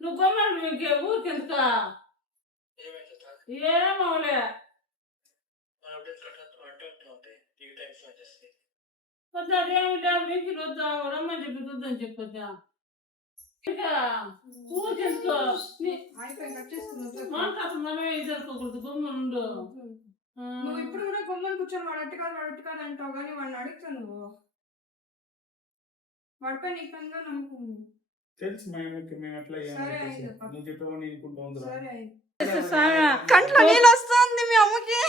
నువ్వు గమ్మని మీకు ఊరికెందుక ఏమవలే వద్దు అదేమి లేదు మీకు వద్దాం రమ్మని చెప్పి వద్దని చెప్పొద్దా ఊరికెందుకో మాట్లాడుతు మనమే జరుపుకోకూడదు గమ్మనుండు నువ్వు ఇప్పుడు కూడా గమ్మని కూర్చొని వాడు అట్టు కాదు అంటావు కానీ వాడిని అడుగుతావు నువ్వు వాడిపై నీకు అంతా నమ్మకం తెలుసు మేము ఎట్లా నువ్వు చెప్పేవాడిని కంట్లో నీళ్ళు వస్తుంది మీ అమ్మకి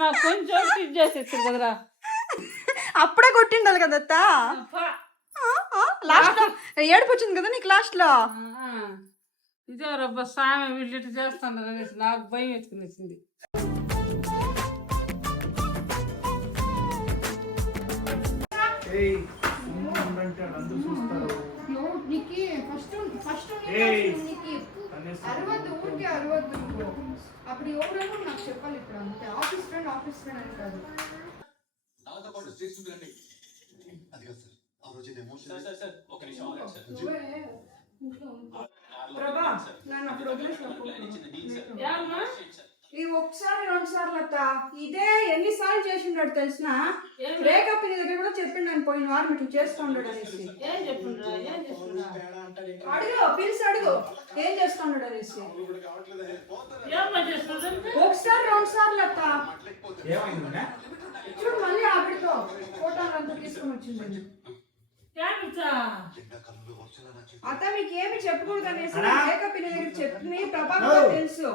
నాకు కొంచెం చేసేది కదరా అప్పుడే కొట్టిండాలి కదా లాస్ట్ ఏడుపు వచ్చింది కదా నీకు లాస్ట్ లో ఇదే రబ్బ సామె వీళ్ళు ఇటు చేస్తాను అనేసి నాకు భయం ఎత్తుకునేసింది అప్పుడు ఎవరైనా నాకు చెప్పాలి ఇప్పుడు అంతే ఆఫీస్ ఫ్రెండ్ అని కాదు ప్రభా నన్ను అప్పుడు ఈ ఒకసారి 2 సార్లు అత్త ఇదే ఎన్నిసార్లు చేసిండాడు తెలిసిన బ్రేకప్ నీ దగ్గర కూడా చెప్పిండు నేను పోయిన వారం ఇట్లా చేస్తూ ఉన్నాడు అనేసి అడుగు పిలిచి అడుగు ఏం చేస్తూ ఉన్నాడు అనేసి ఒకసారి 2 సార్లు అత్త చూడు మళ్ళీ ఆవిడతో ఫోటోలు అంతా తీసుకుని వచ్చింది అత్త మీకు ఏమి చెప్పకూడదు అనేసి బ్రేకప్ నీ దగ్గర చెప్పి ప్రభావం తెలుసు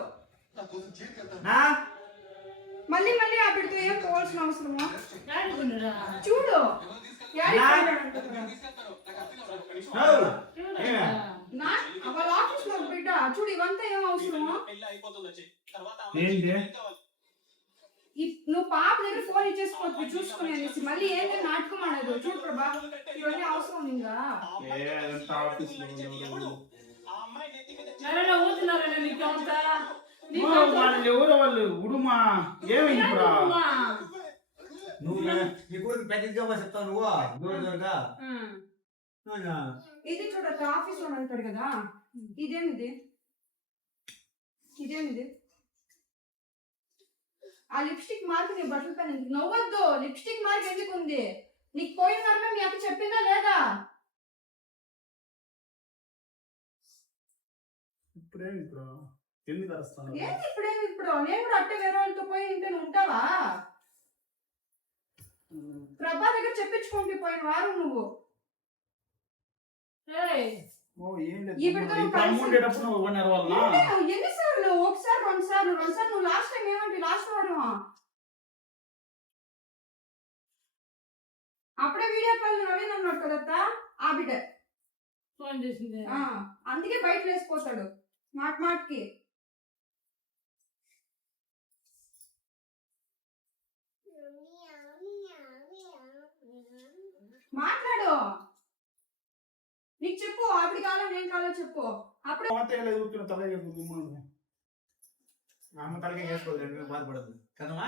మళ్ళీ ఆవిడతో ఏం పోవాల్సిన అవసరమా చూడు వాళ్ళ ఆఫీస్ లో బిడ్డ చూడు ఇవంతా ఏం అవసరమా నువ్వు పాప దగ్గర ఫోన్ ఇచ్చేసుకోవచ్చు చూసుకుని అనేసి మళ్ళీ ఏంటి నాటకం అనేది చూడు ప్రభా ఇవన్నీ అవసరం ఇంకా ఎవరు వాళ్ళు ఉడుమా ఏమైంది నువ్వు నీ కొడుకు పెద్దగా చెప్తావు నువ్వు ఇది చూడక ఆఫీస్ లో అంటాడు కదా ఇదేమిది ఆ లిప్స్టిక్ మార్క్ నీ బట్టల పైన నవ్వద్దు లిప్స్టిక్ మార్క్ ఎందుకు ఉంది నీకు పోయిన వారమే మీ అక్క చెప్పిందా లేదా ఇప్పుడేమి ఎందుకు అరుస్తాను ఏంది ఇప్పుడేమి ఇప్పుడు నేను కూడా అట్టే వేరే వాళ్ళతో పోయి ఇంటే ఉంటావా ప్రభా దగ్గర చెప్పించుకోండి పోయిన వారం నువ్వు ఎన్నిసార్లు ఒకసారి 2 సార్లు నువ్వు లాస్ట్ టైం ఏమంటే లాస్ట్ వారం అప్పుడే వీడియో కాల్ నవీన్ అన్నాడు కదత్తా ఆ బిడ్డ ఫోన్ చేసింది అందుకే బయట వేసిపోతాడు మాటికి మాట్లాడు నీకు చెప్పు ఆవిడ కాలం నేను కాలో చెప్పు అప్పుడు అమ్మ తలకే చేసుకోలేదు బాధపడదు కదమ్మా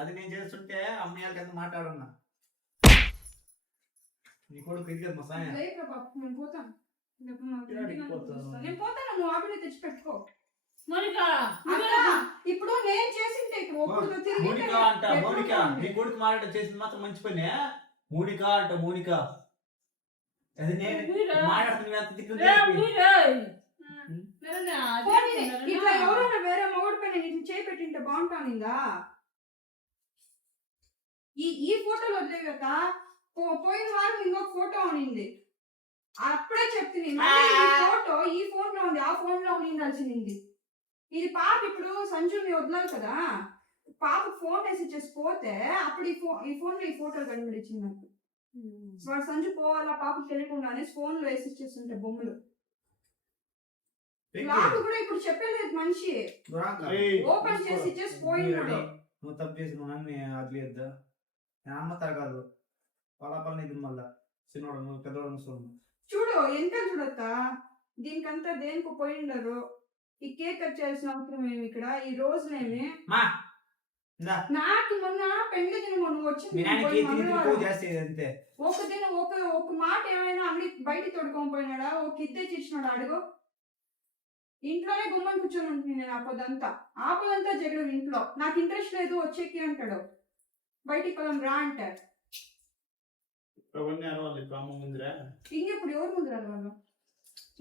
అది నేను చేస్తుంటే అమ్మాయిలకి ఎంత మాట్లాడున్నా నీ కొడుకు ఇది కదా మా సాయం నేను పోతాను నువ్వు ఆవిడ తెచ్చి పెట్టుకో ఇప్పుడు నేను చేసింటే మోనికా అంట మోనికా నీ కొడుకు మాట్లాడ చేసింది మాత్రం మంచి పనే మోనికా అంట మోనికా అది నేను ఇట్లా ఎవరైనా వేరే మొగుడు పైన నీకు చేయి పెట్టింటే బాగుంటానిందా ఈ ఫోటోలు వదిలేవి కదా పోయిన వారం ఇంకొక ఫోటో ఉనింది అప్పుడే చెప్తుంది ఈ ఫోన్ లో ఉంది ఆ ఫోన్ లో ఉండాల్సింది ఇది పాప ఇప్పుడు సంజుని వదలాలి కదా పాప ఫోన్ వేసి చేసి పోతే అప్పుడు ఈ ఫోన్ లో ఈ ఫోటోలు కనిపించింది నాకు వాడు సంజు పోవాలా పాపకు తెలియకుండానే ఫోన్ లో వేసి ఇచ్చేస్తుంటే బొమ్మలు నాకు కూడా ఇప్పుడు చెప్పలేదు మనిషి ఓపెన్ చేసి ఇచ్చేసి పోయినాడు నువ్వు తప్పు చేసి నువ్వు నన్ను ఆగలేద్దా నేను అమ్మ తరగాదు వాళ్ళ పని ఇది మళ్ళా చిన్నవాడు నువ్వు పెద్దవాడు చూడు ఎంత చూడత్తా దీనికంతా దేనికి పోయిండరు ఈ కేక్ కట్ చేయాల్సిన అవసరం ఏమి ఇక్కడ ఈ రోజునేమి నాకు మొన్న పెళ్లి దినము వచ్చింది మీ నాయనకి పోయిన తిని మంగళవారం. ఎక్కువ చేసేది అంతే. ఒక మాట ఏమైనా అంగడి బయట తొడుకొని పోయినాడా, ఒక ఇద్దే ఇచ్చినాడు అడుగు. ఇంట్లోనే గుమ్మని కూర్చొని ఉంటుంది నేను ఆపదంతా జగడం ఇంట్లో. నాకు ఇంట్రెస్ట్ లేదు వచ్చేకి అంటాడు. బయటికి పోదాం రా అంటే అవన్నీ అరవాలి కామ ముందురా. ఇంకెప్పుడు ఎవరు ముందు వాళ్ళు?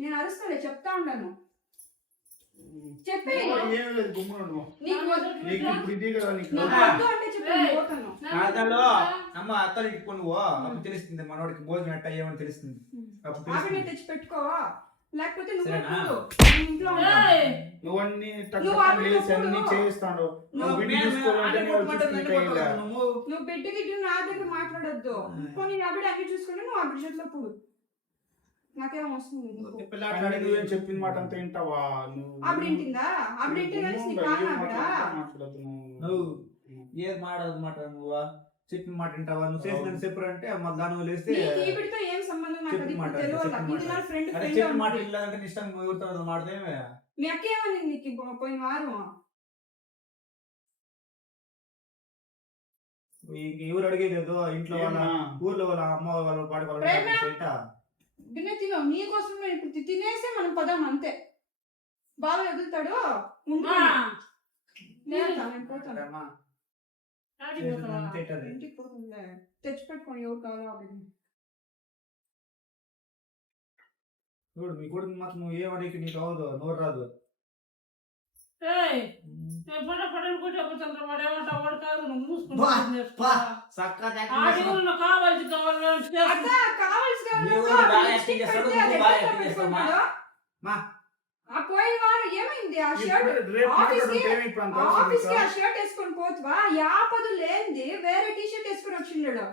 నేను అరుస్తాలే, చెప్తా ఉన్నాను. చెప్పే ఏం లేదు గుమ్మను నువ్వు. నీకు నీకు ఇప్పుడు ఇది కదా నీకు. నీకు వద్దు అంటే చెప్పు, నేను పోతాను. నాదలో అమ్మ అత్తలు ఇట్టుకో నువ్వు, అప్పుడు తెలుస్తుంది మనోడికి భోజనం ఎట్ట ఏమని తెలుస్తుంది. అప్పుడు ఆవిడని తెలుస్తుంది. తెచ్చి పెట్టుకోవా, లేకపోతే నువ్వు సరేనా? ఇంట్లో ఉంటావు. నువ్వన్నీ నువ్వు టక్ ఆవిడ లేసి అన్ని కొట్టుకో. చేస్తాడు. నువ్వు నువ్వు వీడియో మేము చూసుకోవాలంటే అన్ని నువ్వు కొట్టుకుంటారు, చూసుకుంటే అన్ని ఇలా. కొట్టుకుంటారు నువ్వు. నువ్వు బిడ్డ గిడ్డు నా దగ్గర మాట్లాడొద్దు. కొన్ని ఆవిడ అన్ని చూసుకుని నువ్వు ఆవిడ చేతిలో పుడు. నాకేం వస్తుంది నీకు? పిల్ల కానీ అట్లాడేది. నువ్వేం చెప్పిన మాట అంతా వింటావా నువ్వు? ఆవిడ ఇంటిందా? ఆవిడ ఇంటి కలిసి నీకు కాదు ఆవిడ. మాట్లాడదు నువ్వు ఏది మాట నువ్వు చెప్పిన మాట వింటావా? నువ్వు చేసిన చెప్పరు అంటే మళ్ళీ దాని వదిలేస్తే నీకు ఈవిడితో ఏం సంబంధం? నాకు అది చెప్పిన మాట తెలియదు. చెప్పిన ఇది నా మాట. ఫ్రెండ్ అరే చెప్పిన మాట ఇల్లంటే నీ ఇష్టం ఎవరితో మాట్లాడేమే. మీ అక్క ఏమని నీకు పోయిన వారం? ఎవరు అడిగేలేదు ఇంట్లో వాళ్ళ ఊర్లో వాళ్ళ అమ్మ వాళ్ళ పాడి వాళ్ళ బిన్న తిను, నీకోసం నేను ఇప్పుడు తినేసి మనం పదాం అంతే. బాగా ఎదుగుతాడు నేను పోతాను. ఇంటికి పోతుందే తెచ్చి పెట్టుకోండి ఎవరు కావాలో ఆవిడ. చూడు మీ కొడుకు మాత్రం నువ్వు ఏమడికి నీకు అవ్వదు, నోరు రాదు. ఆ పోయిన వారం ఏమైంది? ఆ షర్ట్ ఆఫీస్కి ఆ షర్ట్ వేసుకొని పోతువా? యాపదు లేనిది వేరే టీ షర్ట్ వేసుకొని వచ్చిండాడు.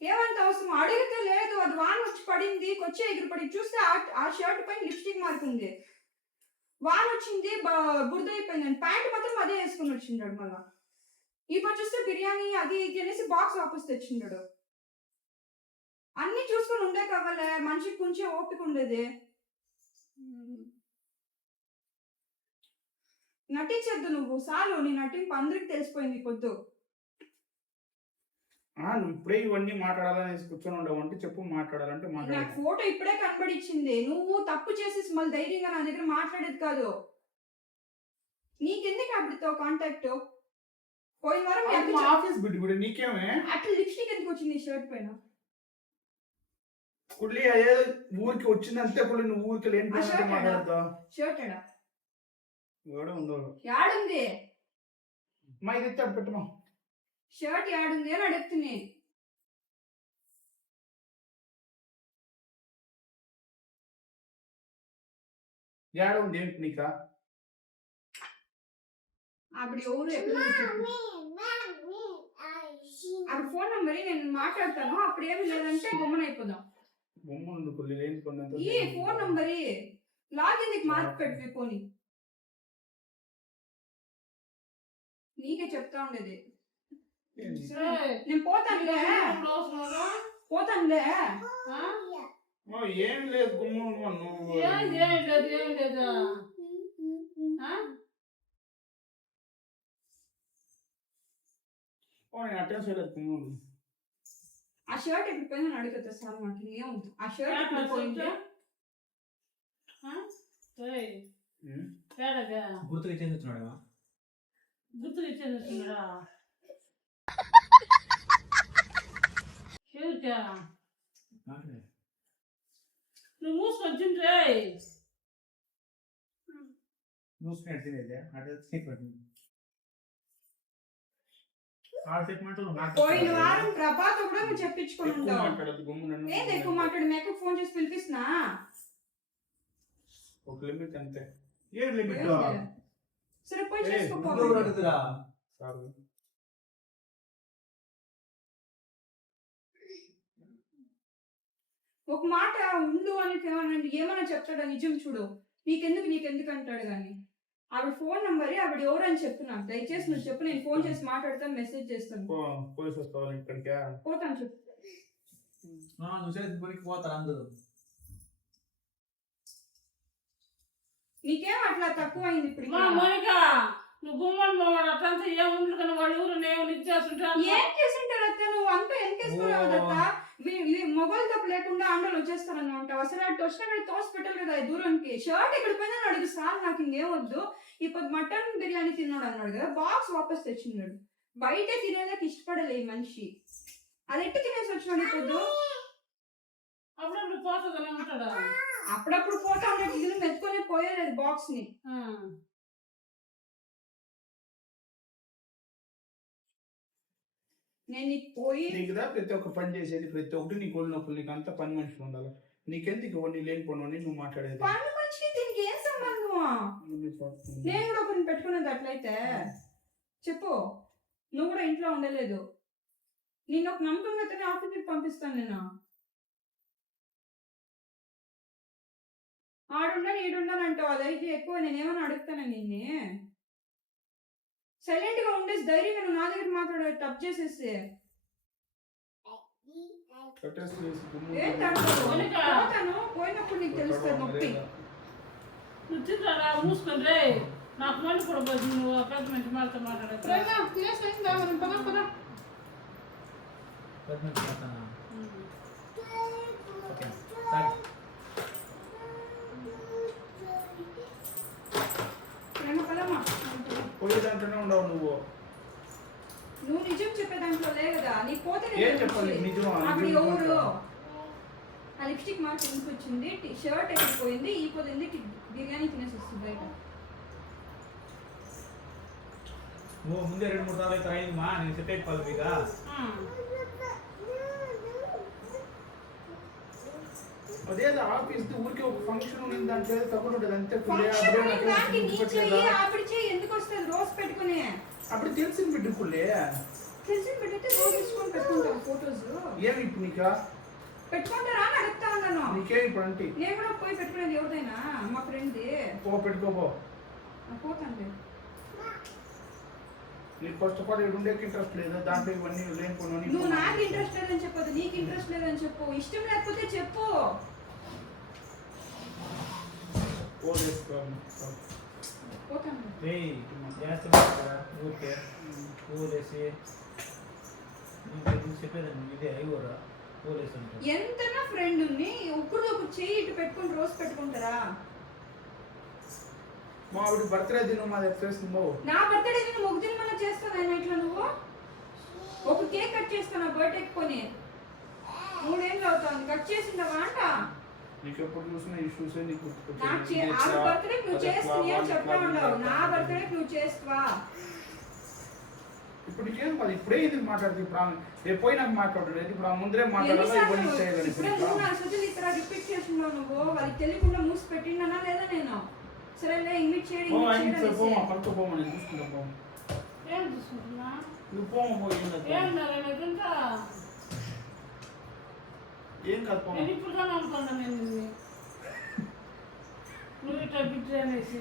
ఏమంత అవసరం? అడిగితే లేదు, అది వాన వచ్చి పడింది, కొచ్చి ఎగిరి పడి చూస్తే ఆ షర్ట్ పైన లిప్స్టిక్ మార్క్ ఉంది. వాన వచ్చింది, బురద అయిపోయింది. ప్యాంట్ మాత్రం అదే వేసుకొని వచ్చిండాడు. మళ్ళా ఇప్పుడు చూస్తే బిర్యానీ అది ఇది అనేసి బాక్స్ వాపస్ తెచ్చిండాడు. అన్ని చూసుకొని ఉండే కావాలే, మనిషికి కొంచెం ఓపిక ఉండేది. నటించద్దు నువ్వు, చాలు. నీ నటింపు అందరికి తెలిసిపోయింది పొద్దు. నువ్వు ఇప్పుడే ఇవన్నీ మాట్లాడాలని కూర్చొని ఉండవు అంటే చెప్పు. మాట్లాడాలంటే నాకు మాట్లాడాలి. ఫోటో ఇప్పుడే కనబడిచ్చింది. నువ్వు తప్పు చేసేసి మళ్ళీ ధైర్యంగా నా దగ్గర మాట్లాడేది కాదు. నీకెందుకు అప్పుడుతో కాంటాక్ట్? పోయిన వారం మా ఆఫీస్ బిడ్డ కూడా నీకేమే అట్లా లిప్స్టిక్ ఎందుకు వచ్చింది ఈ షర్ట్ పైన? కుళ్ళి అదే ఊరికి వచ్చిందంతే. కుళ్ళి నువ్వు ఊరికి లేని ఆ షర్ట్ మాట్లాడతా. షర్ట్ ఎడా ఎవడో ఉందో యాడుంది? మా ఇది ఎత్తాడు పెట్టమా. షర్ట్ యాడుంది అని అడుగుతుంది. ఏడ ఉంది ఏంటి నీకా? ఆవిడ ఎవరు ఆవిడ ఫోన్ నెంబర్ నేను మాట్లాడతాను. అప్పుడు ఏమి లేదంటే గమ్మన అయిపోదాం. బొమ్మ కుళ్ళి లేని కొన్ని ఈ ఫోన్ నంబర్ లాగిన్ నీకు మార్క్ పెట్టి పోనీ. నీకే చెప్తా ఉండేది. నేను పోతానులే పోతానులే. ఏం లేదు గుమ్మ నువ్వు. నేను అటెండ్ చేయలేదు గుమ్మ. ఆ షర్ట్ ఎప్పుడు పోయినా అడుగుతా సార్. నాకు ఏముంది ఆ షర్ట్ ఎప్పుడు పోయింది? గుర్తుగా ఇచ్చేసి వచ్చినాడు. నువ్వు మూసుకొని తింటే మూసుకుని తినేది పోయిన వారం ప్రభాతో కూడా నువ్వు చెప్పించుకుని ఉంటావు. మాట్లాడదు గుమ్మ. ఏంది ఎక్కువ మాట్లాడి? మేకప్ ఫోన్ చేసి పిలిపిస్తున్నా. ఒక లిమిట్ అంతే. ఏం లిమిట్? సరే పోయి చేసుకోపో. అడుగుతురా ఒక మాట ఉండు అని ఏమన్నా చెప్తాడా? నిజం చూడు. నీకెందుకు అంటాడు గాని. ఆవిడ ఫోన్ నంబర్ ఆవిడ ఎవరని చెప్పు నాకు. దయచేసి నువ్వు చెప్పు. నేను ఫోన్ చేసి మాట్లాడతాను, మెసేజ్ చేస్తాను. పోలీసు వస్తావా ఇక్కడికి? పోతాను చెప్పు. నువ్వు చేసి పనికి పోతారు అందరూ. నీకేం అట్లా తక్కువ అయింది ఇప్పుడు? నువ్వు గుమ్మడి అట్లంతా ఏముంది కానీ వాళ్ళు ఊరు నేను ఇచ్చేస్తుంటా. ఏం చేసింటారు అతను? ఎక్కేసుకోలేవు కదా. మొబైల్ తప్పు లేకుండా ఆండలు వచ్చేస్తారని ఉంటావు. అసలు అటు వచ్చిన తోసి పెట్టాలి కదా దూరంకి. షర్ట్ ఎక్కడ పోయినా అడుగు సార్ నాకు ఇంకేం వద్దు. ఇప్పుడు మటన్ బిర్యానీ తిన్నాడు అన్నాడు కదా, బాక్స్ వాపస్ తెచ్చినాడు. బయటే తినేదానికి ఇష్టపడలే ఈ మనిషి. అది ఎట్టు తినేసి వచ్చినాడు ఇప్పుడు. అప్పుడప్పుడు పోతుందని ఉంటాడా? అప్పుడప్పుడు పోతా ఉండే ఇల్లు మెత్తుకొని పోయేది బాక్స్ ని. నేను నీకు పోయి నీకుదా ప్రతి ఒక్క పని చేసేది, ప్రతి ఒక్కటి నీకు ఒళ్ళు నొప్పులు, నీకు అంతా పని మనుషులు ఉండాలి. నీకెందుకు ఇవన్నీ లేనిపోను నువ్వు మాట్లాడేది? పని మనిషికి దీనికి ఏం సంబంధం? నేను కూడా ఒకరిని పెట్టుకునేది అట్లయితే చెప్పు. నువ్వు కూడా ఇంట్లో ఉండలేదు. నిన్ను ఒక నమ్మకం అయితే ఆఫీస్కి పంపిస్తాను నేను. ఆడుండని ఈడుండని అంటావు, అదైతే ఎక్కువ. నేనేమని అడుగుతాను నిన్నే? సైలెంట్ గా ఉండేసి ధైర్యంగా నువ్వు నా దగ్గర మాట్లాడే టప్ చేసేసి పోయినప్పుడు నీకు తెలుస్తుంది నొప్పి. నువ్వు తింటారా మూసుకొని రే. నాకు మళ్ళీ కూడా నువ్వు అపార్ట్మెంట్ మాతో మాట్లాడతా. పోయేదాంట్లోనే ఉండవు నువ్వు. నువ్వు నిజం చెప్పే దాంట్లో లే కదా. నీకు పోతే ఏం చెప్పాలి నిజం? అప్పుడు ఎవరు ఆ లిప్స్టిక్ మార్క్ ఎందుకు వచ్చింది, షర్ట్ ఎక్కడ పోయింది, ఈ పోయింది, బిర్యానీ తినేసి వస్తుంది బయట. నువ్వు ముందే 2-3 సార్లు అయితే అయిందమ్మా, నేను సెట్ అయిపోవాలి మీగా. అదేదో ఆఫీస్ ఊరికి ఒక ఫంక్షన్ ఉంది, దాంట్లో ఏదో తక్కువ ఉంటుంది అంతే. ఎందుకు వస్తుంది రోజు పెట్టుకుని? అప్పుడు తెలిసిన బిడ్డకులే, తెలిసిన బిడ్డతే రోజు తీసుకొని పెట్టుకుంటావు ఫోటోస్. ఏమి ఇప్పుడు నీకా పెట్టుకుంటారా అని అడుగుతా ఉన్నాను. నీకే ఇప్పుడు అంటే నేను కూడా పోయి పెట్టుకునేది ఎవరిదైనా మా ఫ్రెండ్. పెట్టుకోపో. పోతాను. నీకు ఫస్ట్ ఆఫ్ ఆల్ ఇక్కడ ఉండేకి ఇంట్రెస్ట్ లేదు, దాంట్లో ఇవన్నీ లేనిపోను. నువ్వు నాకు ఇంట్రెస్ట్ లేదని చెప్పదు, నీకు ఇంట్రెస్ట్ లేదని చెప్పు. ఇష్టం లేకపోతే చెప్పు. ఎంతనా ఫ్రెండ్ ఉన్ని ఒకరు చెయ్యి ఇటు పెట్టుకుని రోజు పెట్టుకుంటారా? మా ఆవిడ బర్త్డే దిన మా దగ్గర నా బర్త్డే దిన ఒక దిన మన చేస్తాను ఇట్లా. నువ్వు ఒక కేక్ కట్ చేస్తాను బర్త్డేకి కొని 3 ఏళ్ళు అవుతాను. కట్ చేసిండవా అంట? నీకు ఎప్పుడు చూసినా ఇష్యూస్ నీకు బర్త్డే నువ్వు చేస్తుంది అని చెప్తా ఉండవు. నా బర్త్డే నువ్వు చేస్తావా? ఇప్పుడు నీకేం కాదు, ఇప్పుడే ఇది మాట్లాడుతుంది. ఇప్పుడు పోయి నాకు మాట్లాడలేదు, ఇప్పుడు ముందరే మాట్లాడాలి. ఇప్పుడే 3-4 సార్లు ఇక్కడ రిపీట్ చేస్తున్నావు నువ్వు. వాళ్ళకి తెలియకుండా మూసి పెట్టిండనా లేదా? నేను సరేలే ఇన్విట్ చేయండి. పడుకోపోమని చూసుకుంటా. ఏం చూసుకుంటున్నా? నువ్వు పోమో ఏం కాదు. నేను ఇప్పుడు అనుకున్నా నేను నువ్వు ఇట్లా బిడ్డ అనేసి.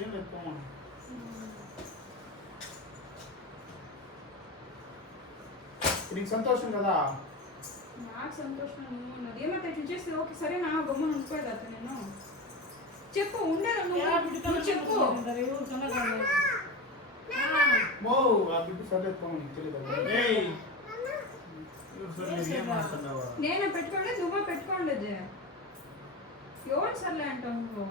ఏం లేదు పోమా. నీకు సంతోషం కదా? నాకు సంతోషం. నువ్వు ఉన్నది ఏమంటే ఇట్లా చేస్తే ఓకే సరే నా బొమ్మను ఉండిపోయేది అత్త. నేను చెప్పు ఉండదు నువ్వు చెప్పు. నేను పెట్టుకోండి, నువ్వు పెట్టుకోండి. ఎవరు సర్లే అంటావు నువ్వు?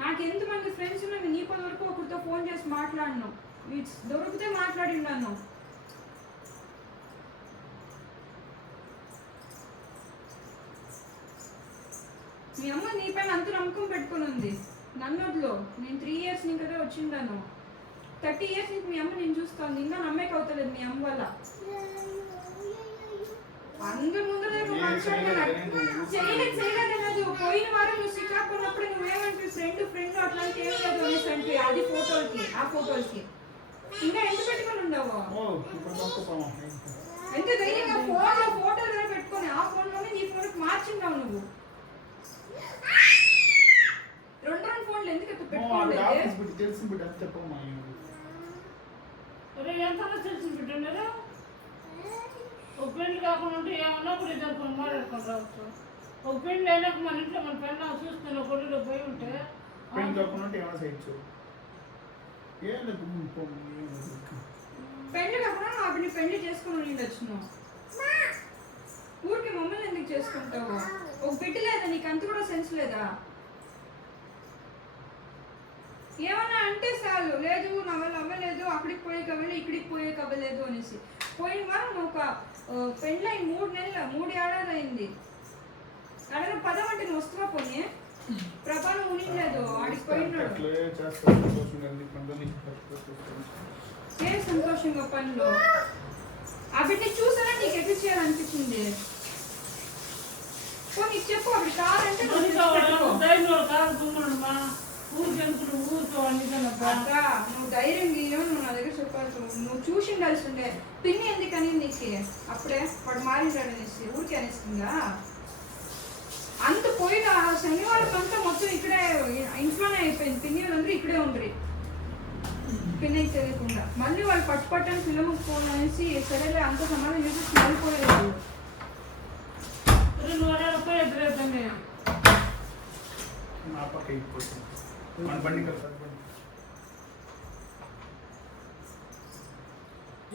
నాకు ఎంతమంది ఫ్రెండ్స్ ఉన్నా నీ పది వరకు ఒకరితో ఫోన్ చేసి మాట్లాడను. దొరికితే మాట్లాడిండాను. మీ అమ్మ నీ పైన అంత నమ్మకం పెట్టుకుని ఉంది. నన్ను వదిలో. నేను 3 years నీ కదా వచ్చిండాను. 30 years నుంచి మీ అమ్మ నేను చూస్తాను. నిన్న నమ్మేకి అవుతలేదు మీ అమ్మ వల్ల. అందరి ముందర చేయలేదు. పోయిన వారం నువ్వు శ్రీకాకుళం ఉన్నప్పుడు నువ్వేమంటే ఫ్రెండ్ అట్లాంటి ఏం లేదు అనేసి అంటే అది ఫోటోలకి ఆ ఫోటోలకి ఇంకా ఎంత పెట్టుకొని ఉండవు? ఎంత ధైర్యంగా ఫోటోలు పెట్టుకొని ఆ ఫోన్లోనే నీ ఫోన్కి మార్చిండావు నువ్వు. 2 ఫోన్లు ఎందుకు పెట్టుకోలేదు? తెలిసిన బిడ్డ చెప్పమ్మా. ఎంత తెలిసిన బిడ్డ ఒక పెళ్లి కాకుండా ఉంటే ఏమన్నా కూడా ఇద్దరు మాట్లాడుకొని రావచ్చు. ఒక పెళ్లి అయినాక మన ఇంట్లో మన పెళ్ళ చూస్తున్న కొడులో పోయి ఉంటే పెళ్లి కాకుండా ఏమైనా చేయొచ్చు. ఏం లేదు పెళ్లి కాకుండా అప్పుడు నీ పెళ్లి చేసుకుని ఉండొచ్చు నువ్వు. ఊరికి మమ్మల్ని ఎందుకు చేసుకుంటావు? ఒక బిడ్డ లేదా నీకు? అంత కూడా సెన్స్ లేదా? ఏమన్నా అంటే చాలు, లేదు నా వల్ల అవ్వలేదు, అక్కడికి పోయే కవ్వలేదు, ఇక్కడికి పోయే కవ్వలేదు అనేసి. పోయిన వారం ఒక పెళ్ళై 3 నెలలు 3 ఏడాది అయింది. అడగ పదమంటే నువ్వు వస్తున్నా పోనీ. ప్రభావం ఉనిలేదు, ఆడికి పోయినాడు. ఏ సంతోషంగా పనులు? ఆ బిడ్డ చూసారా నీకు ఎట్లా చేయాలనిపించింది? నీకు చెప్పు, అప్పుడు కాదంటే నువ్వు ధైర్యం గీయం, నువ్వు నా దగ్గర చెప్పాల్సి, నువ్వు చూసి ఉండాల్సిందే. పిన్ని ఎందుకని నీకు అప్పుడే వాడు మారింటాడు అనేసి ఊరికి అనేస్తుందా? అంత పోయిన శనివారం అంతా మొత్తం ఇక్కడే ఇంట్లోనే అయిపోయింది. పిన్ని వాళ్ళందరూ ఇక్కడే ఉండరు, పిన్నకి తెలియకుండా. మళ్ళీ వాళ్ళు పట్టుపట్టని పిల్లలకు ఫోన్ అనేసి సరేలే అంత సమాధానం చేసి మళ్ళీపోయేది. నా పక్క మన బండి కదా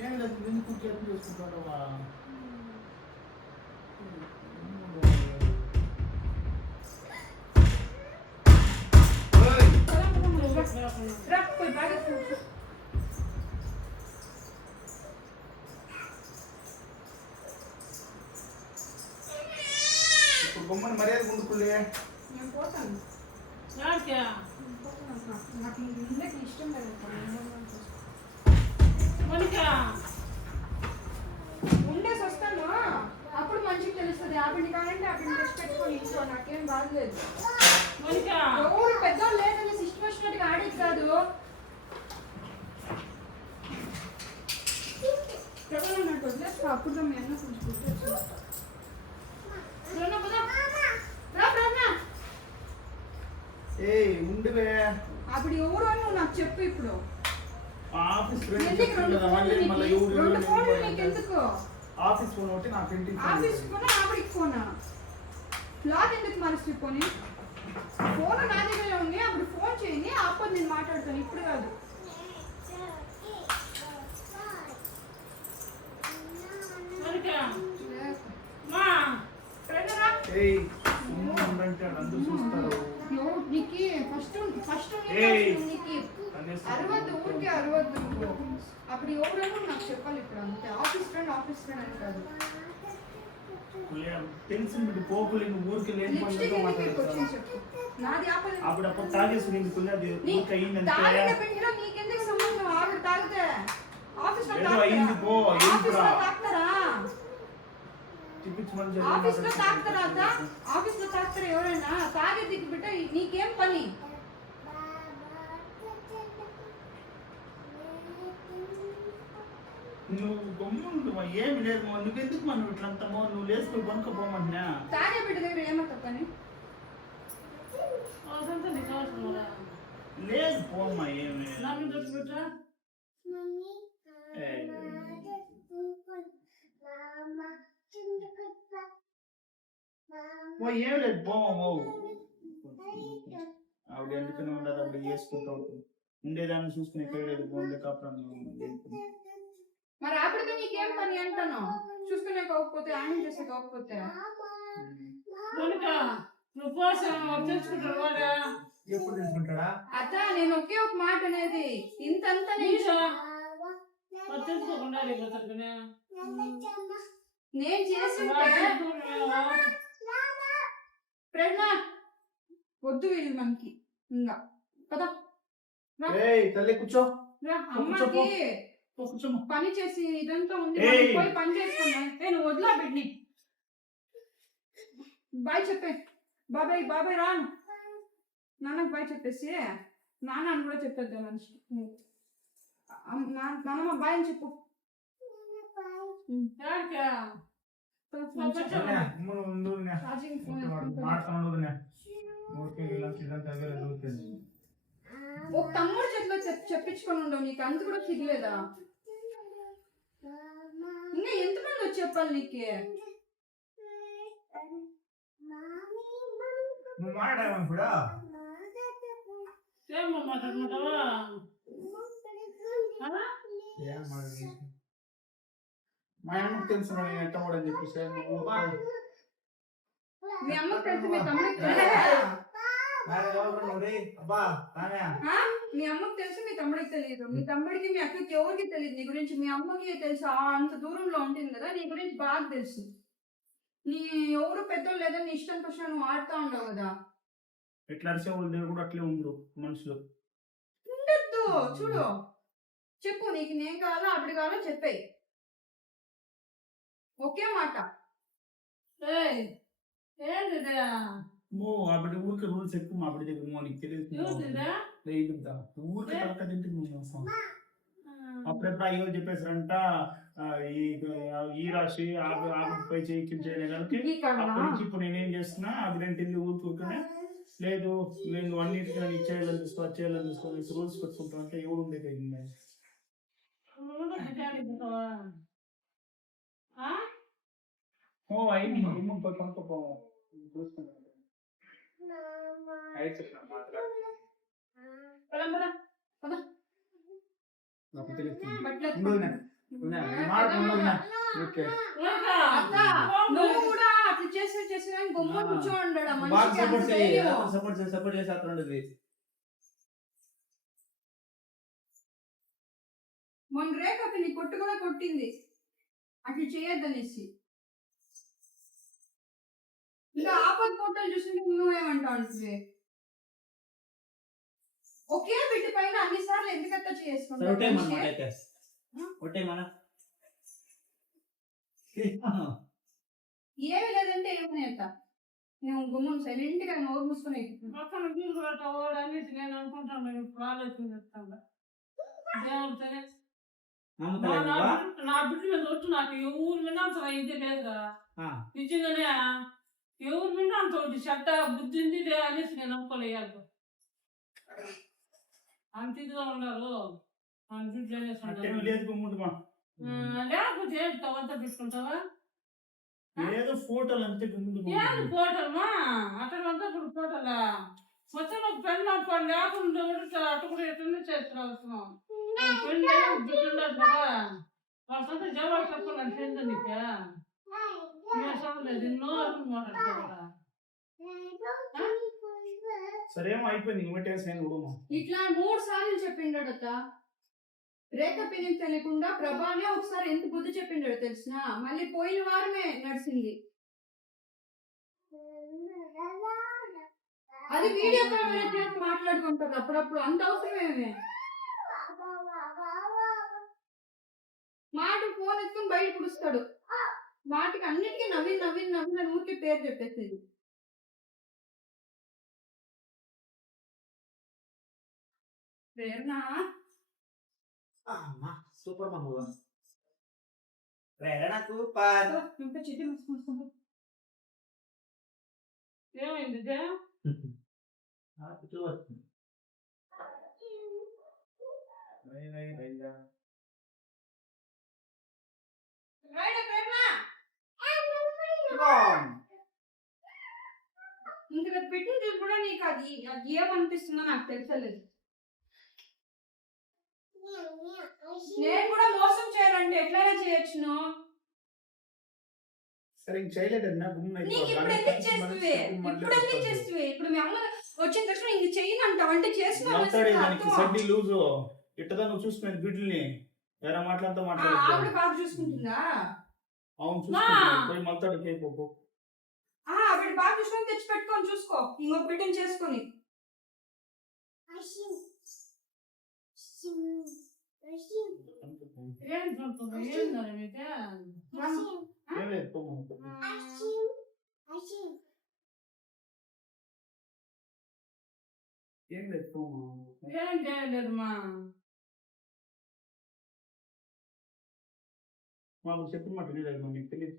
ఏం లేదు, ఎందుకు చెప్పి చేసుకుంటాడు. ఇప్పుడు బొమ్మను మర్యాద గుండుకులే. నేను పోతాను, నాకు ఇందులోకి ఇష్టం లేదు. ఉండేసి వస్తాను, అప్పుడు మంచిగా తెలుస్తుంది. ఆ పిండి కావాలంటే ఆ పిండి తెచ్చి పెట్టుకొని ఇంట్లో నాకేం బాగలేదు. ఎవరు పెద్దోళ్ళు లేదని ఇష్టం వచ్చినట్టుగా ఆడేది కాదు. ఎవరన్నట్టు వదిలేస్తా. అప్పుడు మీ అన్న కొంచెం గుర్తొచ్చు. ఉండివే అప్పుడు ఎవరు అని నువ్వు నాకు చెప్పు. ఇప్పుడు ఆఫీస్ రెండు ఫోన్లు నీకు ఎందుకు? ఆఫీస్ ఫోన్ ఒకటి నాకు ఇంటికి ఆఫీస్ ఫోన్, ఆవిడికి ఫోనా? లాక్ ఎందుకు మరిచి పోనీ? ఫోన్ నా దగ్గర ఉంది, అప్పుడు ఫోన్ చేయండి, అప్పుడు నేను మాట్లాడతాను, ఇప్పుడు కాదు. అరవద్దు, ఊరికి అరవద్దు. అప్పుడు ఎవరైనా నాకు చెప్పాలి. ఇప్పుడు అంతే, ఆఫీస్ ఫ్రెండ్ అని కాదు. తెలిసింది పోపులు ఊరికి లేని అప్పుడు తాగేసి నీకెందుకు సంబంధం? ఆవిడ తాగితే ఆఫీస్ లో తాగుతారా? ఆఫీస్ లో తాగుతారా ఎవరైనా? తాగే దిక్కు బిడ్డ నీకేం పని? నువ్వు గమ్ముండు, ఏమి లేదు. నువ్వెందుకు మనం ఇట్లంతామో? నువ్వు లేచుకో కొనుక్కోపోమన్నా. తాగే బిడ్డ దగ్గర ఏమవుతా పని లేదు, పోమ్మా. ఏమి ఏం లేదు, పోమా. ఆవిడ ఎందుకని ఉండదు, ఆవిడ చేసుకుంటూ ఉంటుంది. ఉండేదాన్ని చూసుకునే లేదు. పోండి కాపురం. మరి ఆవిడతో నీకేం పని అంటాను? చూసుకునే కాకపోతే, ఆయన చేసే కాకపోతే ఎప్పుడు తెలుసుకుంటాడా? అత్త, నేను ఒకే ఒక మాట అనేది, ఇంతంతా నేను చేసి ప్రేరణ వద్దు వీళ్ళు మనకి. ఇంకా కదా తల్లి కూర్చో. అమ్మకి పని చేసి ఇదంతా ఉంది, పోయి పని చేసుకున్నా. నేను వదిలా బిడ్ని. బాయ్ చెప్పే. బాబాయ్ రాను. నాన్నకు బాయ్ చెప్పేసి నాన్న అని కూడా చెప్పేద్దాం మనిషి. నాన్నమ్మ బాయ్ అని చెప్పు. ఒక తమ్ముడు చేతిలో చెప్పించుకొని ఉండవు, నీకు అంత కూడా సిగ్గులేదా? ఇంకా ఎంతమంది వచ్చి చెప్పాలి నీకు? నువ్వు మాట్లాడమా ఇప్పుడు? ఏం మరి? మా అమ్మకి తెలుసు మరి నేను ఎట్ట కూడా అని చెప్పేసి నువ్వు మీ అమ్మకి తెలుసు మీ తమ్ముడికి తెలియదు. అబ్బా నానే. ఆ? మీ అమ్మకి తెలుసు మీ తమ్ముడికి తెలియదు. మీ తమ్ముడికి మీ అక్కకి ఎవరికి తెలియదు నీ గురించి. మీ అమ్మకి తెలుసు, అంత దూరంలో ఉంటుంది కదా, నీ గురించి బాగా తెలుసు. నీ ఎవరు పెద్దోళ్ళు లేదా, నీ ఇష్టం కోసం నువ్వు ఆడుతూ ఉండవు కదా. ఎట్లా అరిసే వాళ్ళ దగ్గర కూడా అట్లే ఉండరు మనుషులు. ఉండద్దు. చూడు, చెప్పు నీకు నేను కావాలో అప్పుడు కావాలో చెప్పేయి. ఒకే మాట. ఏంటిదా అప్పటి ఊరికి రూల్స్ ఎక్కువ మా అప్పటి దగ్గర నీకు తెలియదు. ఊరికి తలక తింటుంది. అప్పుడెప్పుడు అయ్యో చెప్పేసారంట ఈ రాశి ఆపై చేయించే కలిపి అప్పటి నుంచి ఇప్పుడు నేనేం చేస్తున్నా అది రెంటిల్లు ఊరుకునే లేదు. నేను అన్నిటికీ ఇచ్చేయాలని చూసుకో వచ్చేయాలని చూసుకో రూల్స్ పెట్టుకుంటా అంటే ఎవరు ఉండేది. అయ్యి కొనుక్కో నువ్వు కూడా అట్లా చేసి బొమ్మ కూర్చోండి. సపోర్ట్ చేసి అక్కడ ఉండదు. మొన్న రేఖ నీ కొట్టు కూడా కొట్టింది అట్లా చేయొద్దనేసి. ఇంకా ఆపద ఫోటోలు చూస్తుంటే నువ్వేమంటావు అంటే ఒకే బిడ్డ పైన అన్నిసార్లు ఎందుకంతా చేసుకుంటావు? ఏమి లేదంటే ఏమనేత నేను గుమ్మం సైలెంట్ గా నోరు మూసుకుని పక్కన మీరు కూడా అనేసి నేను అనుకుంటాను. ఇప్పుడు ఆలోచన చేస్తాను. దేవుడు సరే నా బిడ్డ మీద ఒట్టు నాకు ఎవరు వినాల్సిన ఇది లేదురా. నిజంగానే ఎవరు విన్నా అంత ఒకటి చెడ్డ బుద్ధి ఉంది అనేసి నేను అనుకోలేదు. అంత ఇదిగా ఉన్నారు లేకపోతే తవంతా పెట్టుకుంటావా? ఏదో ఫోటోలు అంతే ఏది ఫోటోలమా అటంతా ఇప్పుడు ఫోటోలా మొత్తం ఒక పెళ్ళి అప్పుడు లేకుండా అటు కూడా ఎట్లా చేస్తున్నావు? పెళ్ళి బిడ్డ వాళ్ళంతా జవాబు చెప్పాలని తెలియదు నీకు. ఎన్నో మాట్లాడతా సరేమో అయిపోయింది. ఇట్లా 3 సార్లు చెప్పిండట. రేఖ పిన్నికి తెలియకుండా ప్రభానే ఒకసారి ఎంత బుద్ధి చెప్పిండడు తెలిసిన. మళ్ళీ పోయిన వారమే నడిచింది. అది వీడియో కాల్ చేసి మాట్లాడుకుంటారు అప్పుడప్పుడు. అంత అవసరమేమే మాట ఫోన్ ఎత్తుకుని బయట పుడుస్తాడు. వాటికి అన్నిటికీ నవ్విన ఊరికి పేరు చెప్పేసేది. ప్రేరణ సూపర్ మామూలు ప్రేరణ సూపర్. ఏమైంది? ఇంకా పెట్టింది కూడా నీకు అది ఏమనిపిస్తుందో నాకు తెలుసలేదు. నేను కూడా మోసం చేయాలంటే ఎట్లయినా చేయొచ్చును. సరే చేయలేదన్నా నీకు ఇప్పుడు ఎందుకు చేస్తువే? ఇప్పుడు మీ అమ్మ వచ్చిన తక్షణ ఇంక చేయనంటావు అంటే సడ్డీ లూజు ఇట్టదా నువ్వు చూసుకునేది బిడ్డల్ని వేరే మాట్లాడుతూ ఆవిడ బాగా చూసుకుంటుందా? అవును చూసుకుంటా పోయి మళ్తాడు కేపోకు. ఆవిడ బాగా చూసుకొని తెచ్చి పెట్టుకొని చూసుకో ఇంకొక బిడ్డని చేసుకొని. ఏం చూస్తుంది? ఏందా మీకే? ఏం లేదు ఏం చేయలేదమ్మా. మాకు చెప్పిన మాట లేదు మీకు తెలియదు.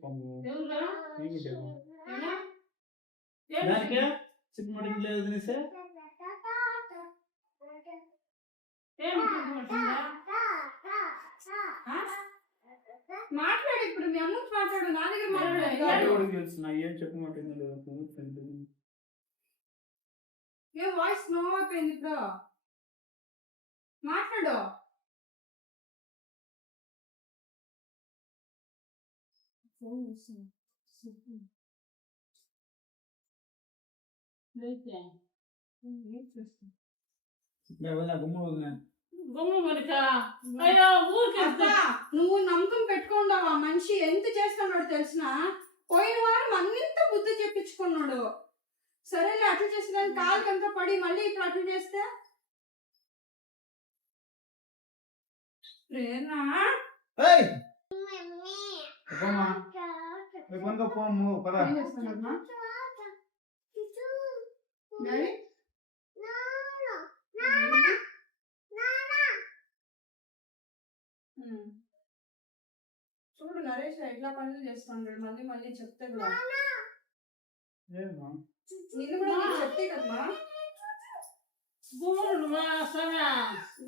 మాట్లాడు ఇప్పుడు మీ అమ్మకి మాట్లాడు. నా దగ్గర మాట్లాడు. తెలుసు ఏం చెప్పమాట ఏ వాయిస్ స్లో అయిపోయింది ఇప్పుడు. మాట్లాడు. లేచా? గుమ్మ మనిక అయ్యో ఊరికి అక్క నువ్వు నమ్మకం పెట్టుకున్నావు. ఆ మనిషి ఎంత చేస్తున్నాడు తెలిసిన. పోయిన వారం అంత బుద్ధి చెప్పించుకున్నాడు. సరేలే అట్లా చేసేదాన్ని కాలుకంతా పడి మళ్ళీ ఇప్పుడు అట్లా చేస్తే ప్రేరణ ఏం చేస్తున్నారమ్మా? డాడీ? చూడు నరేష్ ఎట్లా పనులు చేస్తున్నాడు. మళ్ళీ మళ్ళీ చెప్తే కూడా నిన్ను కూడా నేను చెప్తే కదమ్మా. గుమ్ముడు మా సనా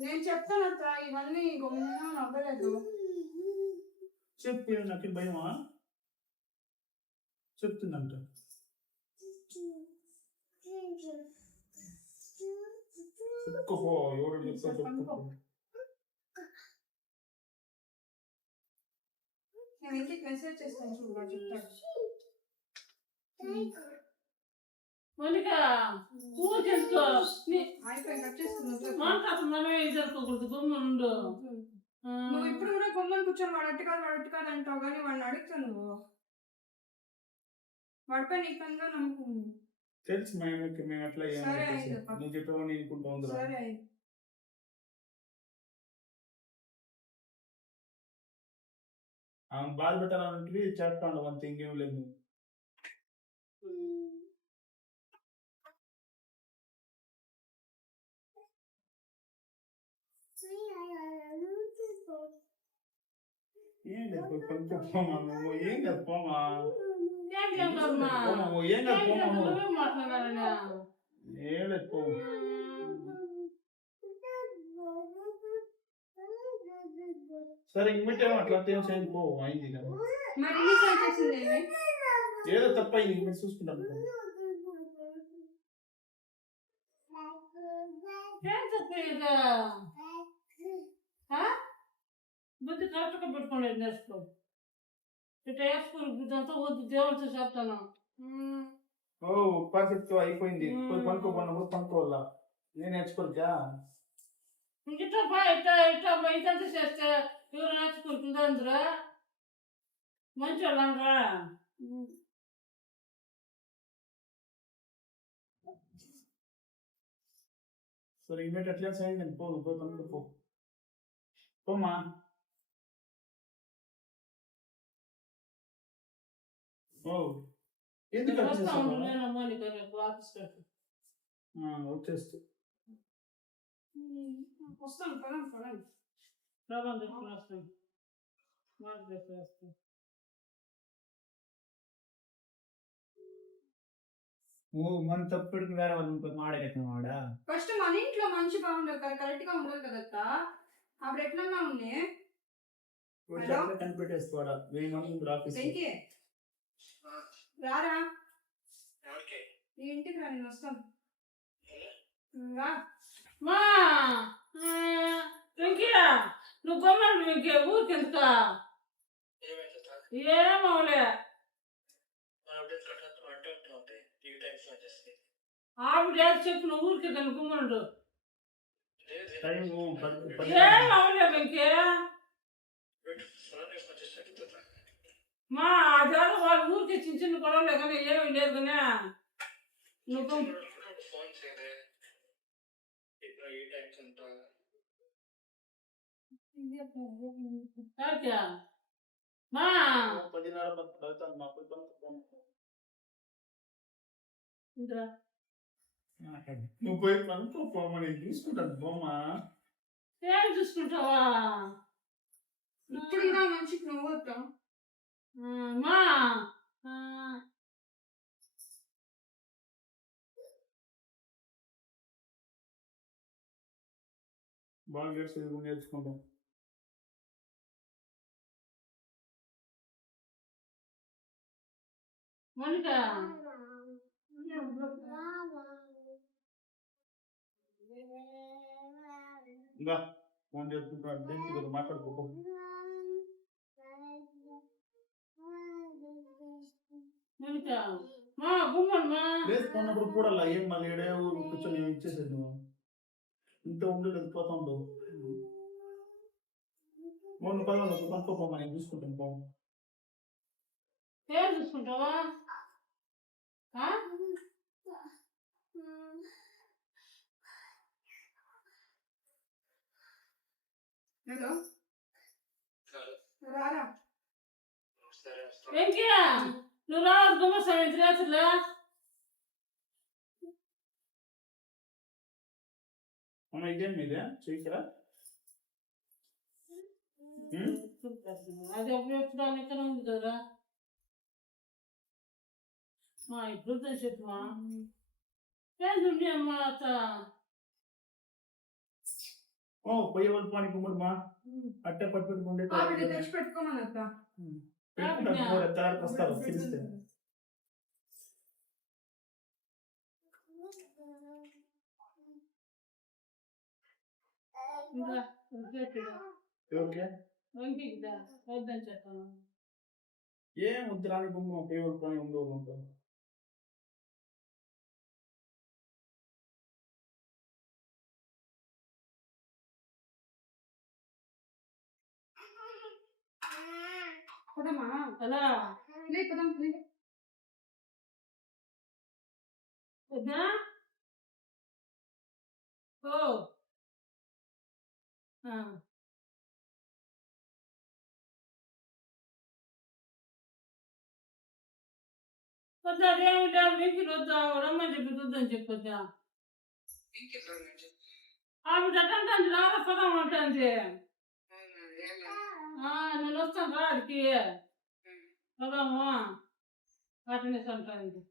నేను చెప్తాను అత్త ఇవన్నీ గమ్మున నవ్వలేదు. చెప్పు నాకు భయమా చెప్తుందంట. చెప్పుకో ఎవరు చెప్పుకో. నేను ఇంటికి మెసేజ్ చేస్తాను చూడు వాడు చెప్తాడు. మనిక ఊరికి ఎందుకో అయిపోయి కట్ చేసుకున్నావు. మాట్లాడుతున్నామే జరుపుకోకూడదు గుమ్ముండు. నువ్వు ఇప్పుడు కూడా గమ్మని కూర్చొని వాడు అట్టు కాదు అంటావు కానీ వాడిని అడుగుతావు నువ్వు. వాడిపై నీకంగా నమ్మకం. తెలుసు మేము అట్లా సరే అయిందప్పా. నువ్వు చెప్పావని అనుకుంటా ఉందిరా. సరే అయింది. ఆమె బాధ పెట్టాలంటే చేస్తాను అంత ఇంకేం లేదు. ఏం లేదు కొంచెం పోమా నువ్వు. ఏం కాదు పోమా. ఏం కాదు పోమా. మాట్లాడాలన్నా ఏం లేదు పో. సరే ఇమ్మటేమో అట్లా ఏం చేయదు పో. అయింది కదా మరి ఎన్నిసార్లు చేసింది ఏమి? ఏదో తప్పైంది ఇప్పుడు చూసుకుంటాం. ఏం చెప్పేదా బుద్ధి కరెక్ట్గా పెట్టుకోండి నేర్చుకో. ఇట్లా వేసుకుని బుద్ధి అంతా వద్దు దేవుడితో చెప్తాను. ఓ పర్ఫెక్ట్ అయిపోయింది. పోయి పనుకోపోయినప్పుడు పనుకోవాలా. నేను నేర్చుకోవచ్చా? ఇట్లా ఇదంతా చేస్తే ఎవరు నేర్చుకుంటుందా అందరూ మంచి వాళ్ళు అనరా? సరే ఇమ్మేట్ అట్లా అయిందండి పో. పోయి పనుకోపో పోమా. ఓ ఎందుకు వచ్చేస్తూ వస్తాను పదండి. ప్రభావం తెచ్చుకుని వస్తాను. ఓ మన తప్పుడు వేరే వాళ్ళు మాడగట్టినవాడా. ఫస్ట్ మన ఇంట్లో మంచి బాగుండదు కదా, కరెక్ట్ గా ఉండదు కదా. అప్పుడు ఎట్లన్నా ఉంది కనిపెట్టేస్తాడా 1000 మంది ముందు ఆఫీస్. రారా ఈ ఇంటికి రా, నేను వస్తాను. మా వెంకయ్య నువ్వు గమ్మడు వెంకయ్య ఊరికి ఎందుక ఏమవలే. ఆవిడ చెప్పు నువ్వు ఊరికి దాన్ని గుమ్మడు ఏమవలే వెంకయ్య. మా అదే వాళ్ళ ఊరికి చిన్న చిన్న గొడవలే కానీ ఏమి లేదు కానీ నువ్వు నువ్వు పోయి పనుకోమని చూసుకుంటాను బొమ్మ. ఏం చూసుకుంటావా ఇప్పుడు నా మనిషికి నువ్వు వద్దాం. మా బాగా నేర్చుకుంటాం. మౌనిక ఇంకా ఫోన్ చేసుకుంటా మాట్లాడుకో. మౌనిక మా గుమ్మమ్మా లేసుకున్నప్పుడు కూడా ఏం మళ్ళీ ఏడే కూర్చొని ఇచ్చేసేది నువ్వు ఇంత ఉండి వెళ్ళిపోతా ఉండవు మూడు పదవులు కొనుక్కోపో నేను చూసుకుంటాను పో ఏం చూసుకుంటావా హలో రారా వెంకయ్య నువ్వు రావాలి గుమ్మ సాయంత్రం రాత్రిలో అమ్మ ఇదేం మీదే చూసారా అది ఎప్పుడు ఇక్కడ ఉంది కదా మా ఇప్పుడు చెప్పమా ఏంటి అమ్మా అత్త ఓ పొయ్యి వాళ్ళు పాని కుమ్మడమా అట్టే పట్టుకుంటే ఆవిడ తెచ్చి పెట్టుకోమని అక్క తయారు వస్తారు తెలిస్తే ఎవరికే వద్దని చెప్పాను ఏం వద్దు రాని బొమ్మ పొయ్యి వాళ్ళు పని ఉండవు ఉంటారు పదమ్మా అలా పదం వద్దా ఓ వద్దా అదేమి లేదు వెంకీ వద్దా రమ్మని చెప్పి వద్దని చెప్పొద్దా ఆవిడ అట్టంటే రారా పదం అంటుంది నేను వస్తాను రాడికి పదము అటనే అంటుంది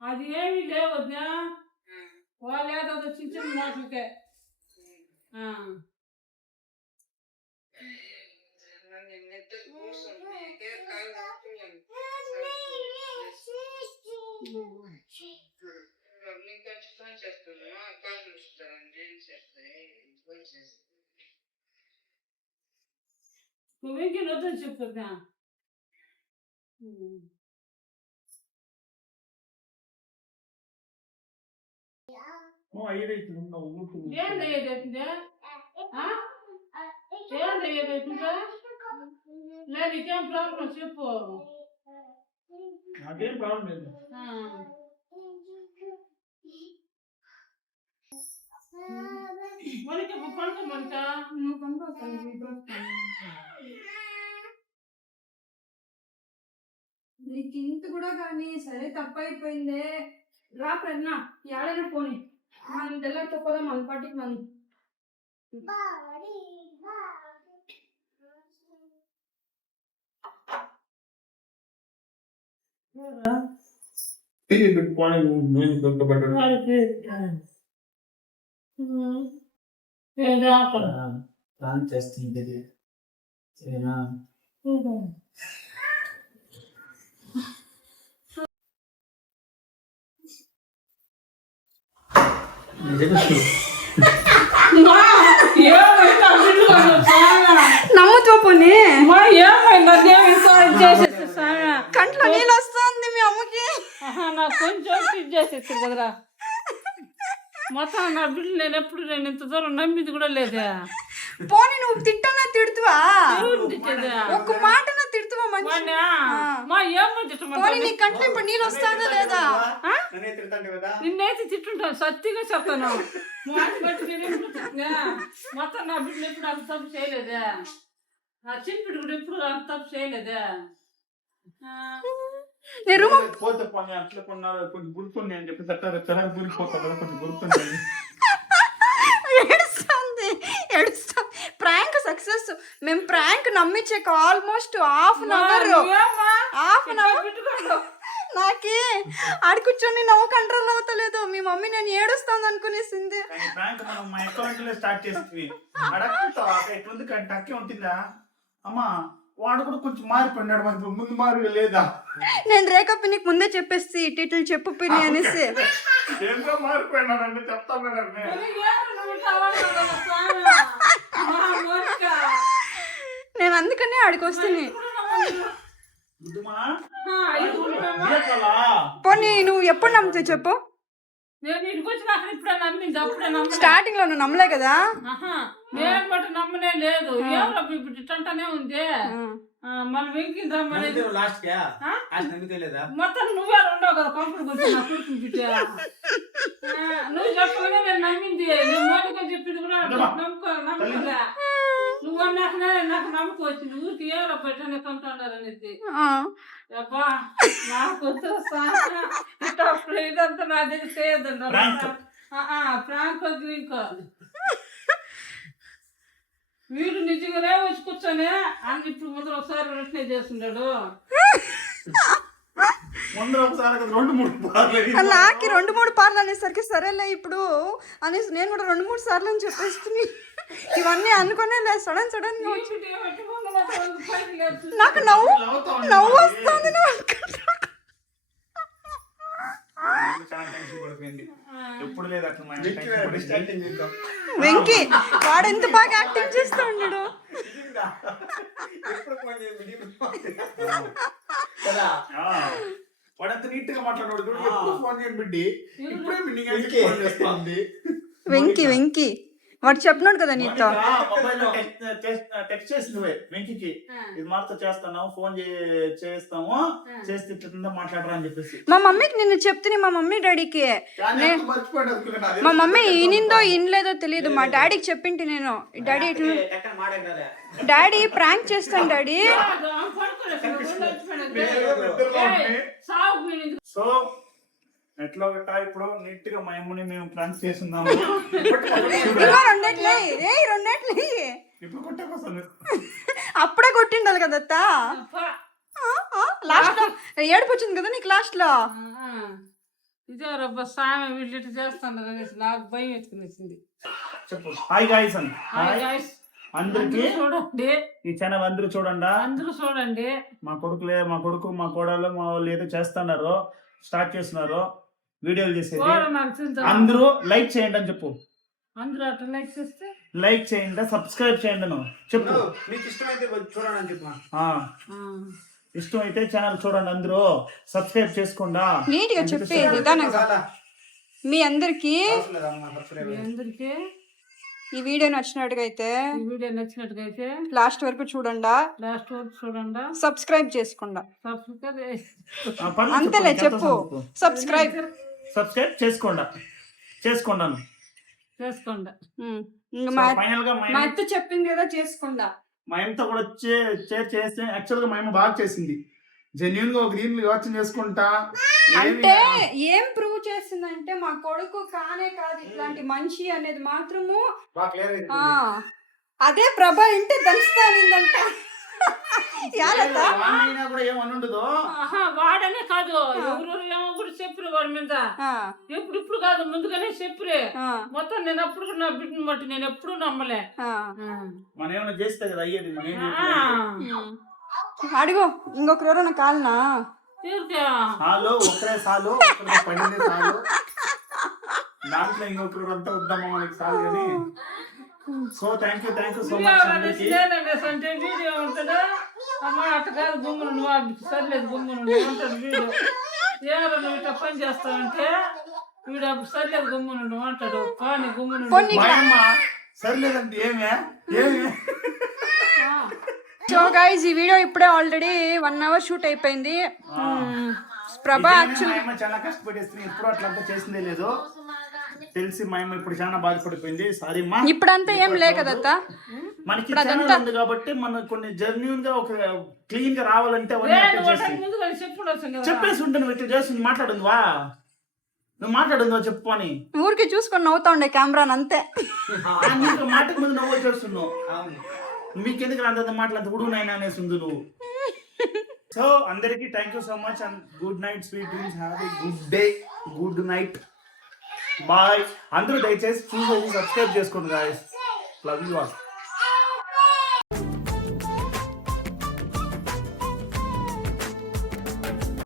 అది ఏమీ లేవద్దా వాళ్ళు ఏదో చిన్న చిన్న మాటలకే నువ్వేంటి వద్దని చెప్తుందా ఐదైతుంది ఉన్నావు ఏం అయ్యేదైతుందా ఏం అయ్యేదైతుందా లేదు నీకేం ప్రాబ్లం చెప్పు నాకేం ప్రాబ్లం లేదు మనకి పడుకోమంట నువ్వు కొనుక్కోవాలి నీకు ఇంత కూడా కానీ సరే తప్పైపోయిందే రా ప్రజ్ఞ ఏడైనా పోనీ మనం తెల్లతో పోదాం మన పాటికి మనం ప్లాన్ చేస్తుంది సరేనా నమ్ముతూ పోనీ ఏమైంది కంట్లో నీళ్ళు వస్తుంది మీ అమ్మకి నాకు కొంచెం ఇచ్చేసేసి కదరా మొత్తం నా బిడ్డలు నేను ఇంత దూరం నమ్మింది కూడా లేదా పోనీ నువ్వు తిట్టనా తిడుతువా ఎవరు ఒక మాటనా తిడుతువా మంచి మా ఏమో పోనీ నీ కంట్లో ఇప్పుడు నీళ్ళు వస్తుందా లేదా నిన్నైతే తిట్టుంటాను సత్తిగా చెప్తాను మొత్తం నా బిడ్డలు ఎప్పుడు అంత తప్పు చేయలేదా నా చిన్నపిడు కూడా ఎప్పుడు అంత తప్పు చేయలేదా పోతే పని అట్లా కొన్నారు కొంచెం గుర్తుంది అని చెప్పి తట్టారు గురిపోతారు కదా కొంచెం గుర్తుంది ప్రాంక్ సక్సెస్ మేము ప్రాంక్ నమ్మించాక ఆల్మోస్ట్ హాఫ్ అన్ అవర్ నాకే ఆడి కూర్చొని నవ్వు కంట్రోల్ అవుతలేదు మీ మమ్మీ నేను ఏడుస్తాను అనుకునేసింది మనం మా అకౌంట్ లో స్టార్ట్ చేస్తుంది అడగతా ఎట్లుంది టక్కే ఉంటుందా అమ్మా వాడు కూడా కొంచెం మారిపోయినాడు మనకు ముందు మారి లేదా నేను రేఖ పిన్నికి ముందే చెప్పేసి టీటీలు చెప్పు పిన్ని అనేసి ఏంటో మారిపోయినాడంటే చెప్తాను నేను అందుకనే ఆడికి వస్తుంది గుడ్డుమా? ఆ, ఐదు ఉంటామా? ఇయ్యకాలా? పోనీ నువ్వు ఎప్పుడు నమ్ముతావు చెప్పు. నేను ఇంటికి వచ్చినాక ఇప్పుడే నమ్మింది, అప్పుడే నమ్మలే. స్టార్టింగ్ లో నువ్వు నమ్మలే కదా. ఆహా, నేను బట్టి నమ్మనే లేదు. ఏమో ఇప్పుడు ఇట్టంటానే ఉంది. మనం వెంకిని రమ్మనేది లాస్ట్ నమ్మితేలేదా? మొత్తం నువ్వే ఉండవు కదా, పంపుడు గురించి నా కూతురు బిడ్డ. నువ్వు చెప్పగానే నేను నమ్మింది. నేను మోనిక చెప్పింది కూడా నమ్ముకోలే. నువ్వు అన్నాకనే నాకు నమ్మకం వచ్చింది. ఊరికి ఏమో పెట్టనే కొంటున్నారు అనేది. అబ్బా నాకు ఇదంతా నా దగ్గర చేయొద్దండి. ప్రాంక్ ఇంకో వీడు నిజంగానే వచ్చి కూర్చొని అని ఇప్పుడు ముందు ఒకసారి రొట్టె చేస్తున్నాడు. ముందర ఒకసారి 2-3 సార్లు నాకు 2-3 సార్లు అనేసరికి సరేలే ఇప్పుడు అనేసి నేను కూడా 2-3 సార్లు అని చెప్పేస్తుంది. ఇవన్నీ అనుకునే లేదు. సడన్ గా నాకు నవ్వు వస్తుంది. ఎప్పుడు లేదు అట్లా వెంకీ వాడు ఎంత బాగా యాక్టింగ్ చేస్తూ ఉన్నాడు. వాడంత నీట్ గా మాట్లాడాడు. ఎప్పుడు ఫోన్ చేయండి బిడ్డి, ఇప్పుడే వెంకీ వాడు చెప్పినాడు కదా నీతో. మొబైల్ టెక్స్ట్ చేసింది వెంకీకి, ఇది మాతో చేస్తాను, ఫోన్ చేస్తాము, చేస్తే ఇట్లా మాట్లాడరా అని చెప్పేసి. మా మమ్మీకి నిన్ను చెప్తే మా మమ్మీ డాడీకి, మా మమ్మీ ఈనిందో ఈనలేదో తెలియదు. మా డాడీకి చెప్పింటి నేను, డాడీ ప్రాంక్ చేస్తాను డాడీ. సో ఎట్లా ఇప్పుడు నీట్ గా మా అమ్మని మేము ప్రాంక్ చేస్తున్నాము. ఇప్పుడు కొట్టేకోసం అప్పుడే కొట్టిండాలి కదా అత్త. లాస్ట్ లో ఏడుపు వచ్చింది కదా నీకు లాస్ట్ లో. ఇదే రబ్బ సామె వీళ్ళు ఇట్లా చేస్తాను అనేసి నాకు భయం ఎత్తుకునేసింది. చెప్పు. హాయ్ గాయ్స్ అండి, అందరికి చూడండి, ఈ ఛానల్ అందరూ చూడండి. మా కొడుకు మా కోడలు మా వాళ్ళు ఏదో చేస్తున్నారు, స్టార్ట్ చేస్తున్నారు వీడియోలు చేసేది. అందరూ లైక్ చేయండి అని చెప్పు. అందరూ అట్లా లైక్ చేస్తే లైక్ చేయండి, సబ్స్క్రైబ్ చేయండి అని చెప్పు. మీకు ఇష్టమైతే చూడండి అని చెప్పు. ఇష్టం అయితే ఛానల్ చూడండి, అందరూ సబ్స్క్రైబ్ చేసుకోండి. నీట్ గా చెప్పేది మీ అందరికి. ఈ వీడియో నచ్చినట్టుగా అయితే లాస్ట్ వరకు చూడండి, సబ్స్క్రైబ్ చేసుకోండి. అంతేలే చెప్పు, సబ్స్క్రైబ్ చేసుకోండి. మా అత్త చెప్పింది కదా చేసుకోండి. మా అమ్మతో కూడా చేస్తే యాక్చువల్ గా మా అమ్మ బాగా చేసింది. జెన్యున్ గా ఒక రీల్ యోచన చేసుకుంటా. అంటే ఏం ప్రూవ్ చేసిందంటే మా కొడుకు కానే కాదు ఇట్లాంటి మనిషి అనేది మాత్రము. అదే ప్రభా ఇంటే దంచుతానిందంట. వాడనే కాదు, ఎవరు ఏమో కూడా చెప్పరు వాడి మీద. ఇప్పుడు కాదు, ముందుగానే చెప్పరే. మొత్తం నేను అప్పుడు నా బిడ్డను బట్టి నేను ఎప్పుడు నమ్మలే. మనం ఏమైనా చేస్తే కదా అయ్యేది. అడుగు ఇంకొకరు ఎవరైనా కాలనా సాలు పడింది సాలు, దాంట్లో ఇంకొకరు అంతా వద్దామా మనకి సాలు కానీ. So thank you so much అందరికి. వీడియో ఉంటాడు అమ్మా అట్ట కాదు గుమ్మును నువ్వు సర్లేదు గుమ్మును ఉంటాడు వీడు. ఎవరు నువ్వు ఇట్లా పని చేస్తావంటే వీడు అప్పుడు సర్లేదు గుమ్మును నువ్వు అంటాడు. పాని గుమ్మును సర్లేదండి. ఏమే సో గైస్ ఈ వీడియో ఇప్పుడే ఆల్రెడీ 1 hour షూట్ అయిపోయింది. ప్రభా చాలా కష్టపడేస్తుంది, ఇప్పుడు అట్లా చేసిందే లేదు తెలిసి మా అమ్మ ఇప్పుడు చాలా బాధపడిపోయింది. సారీ మా. ఇప్పుడంతా ఏం లే కదా మనకి ఛానల్ ఉంది కాబట్టి మన కొన్ని జెన్యూన్ గా ఒక క్లీన్ గా రావాలంటే చెప్పేసి ఉంటే నువ్వు ఇట్లా చేస్తుంది మాట్లాడుందివా, నువ్వు మాట్లాడుందివా చెప్పు అని ఊరికి చూసుకొని నవ్వుతా ఉండే కెమెరాని అంతే. మాటకు ముందు నవ్వు చేస్తున్నావు. మీకెందుకు అంత మాటలంత ఉడుగునైనా అనేసి ఉంది నువ్వు. సో అందరికి thank you so much and good night, sweet dreams, have a good day, good night, bye. అందరూ దయచేసి చూసేసి సబ్స్క్రైబ్ చేసుకోండి గాయ్స్. Love you all.